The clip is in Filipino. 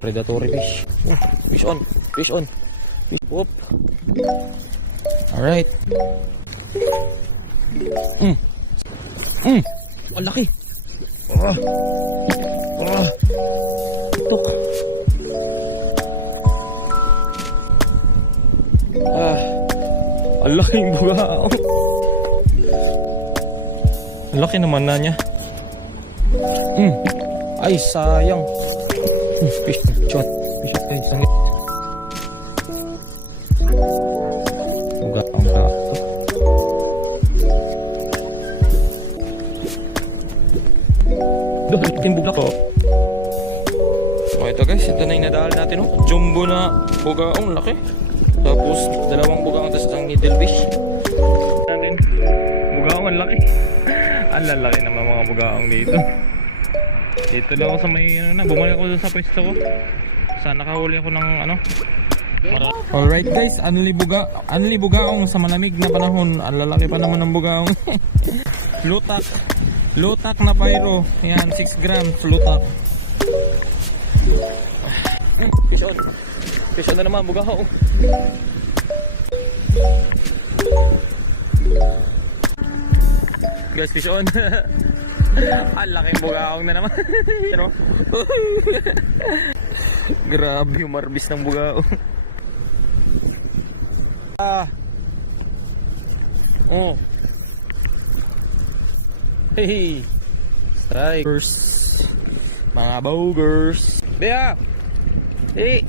Predatory fish. Fish on. Fish on. Fish. Whoop. Alright. Ang laki. Tok. Ang laking bugaong. Ang laki naman na niya. Ay, sayang. Fish shot. Fish shot tayo. Sangit. Bugaong ka. Doon, tinbugla ko. Okay, ito guys. Ito na yung nadaan natin. Oh. Jumbo na bugaong. Laki. Tapos, dalawang bugaong. Tapos isang needlefish. Natin. Bugaong ang laki. Ang lalaki naman mga bugaong dito. Dito lang ako sa may bumalik ako doon sa pwesto ko. Sana nakahuli ako ng Alright guys, anli bugaong sa malamig na panahon. Ang lalaki pa naman ng bugaong. Lutak na pyro. Yan, 6 grams lutak. Fish on. Fish on na naman bugaong. Guys, fish on. Ang laking bugaong na naman. Pero grabe yung marbis ng bugaong. Hey, strikers, mga bogers. Bea, hey.